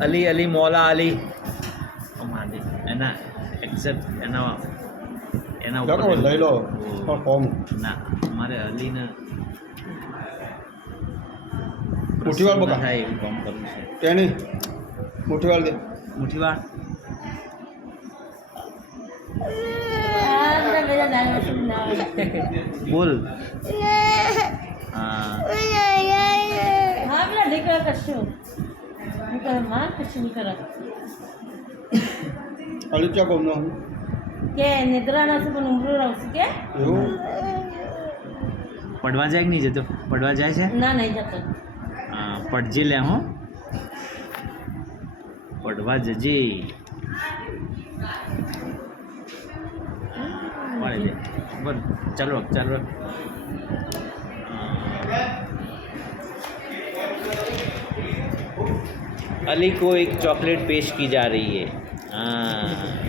અલી અલી મોલા અલી એના એક્ઝેક્ટ એના ચાલો લઈ લો ફોર્મ ના મારે અલીને મુઠ્ઠીવાર બકા થાય એવું કામ કરવું છે તેની મુઠ્ઠીવાર દે મુઠ્ઠીવાર બોલ હા હા પેલા દીકરા કશું હું કરે માં કશું નહીં કરે અલુચા કોમનો કે નિદ્રા ના પણ ઊંઘરું રહું કે એવું પડવા જાય કે નહીં જતો પડવા જાય છે ના નહીં જતો હા પડજે લે હું પડવા જજે પડે લે બસ ચાલો ચાલો अली को एक चॉकलेट पेश की जा रही है हाँ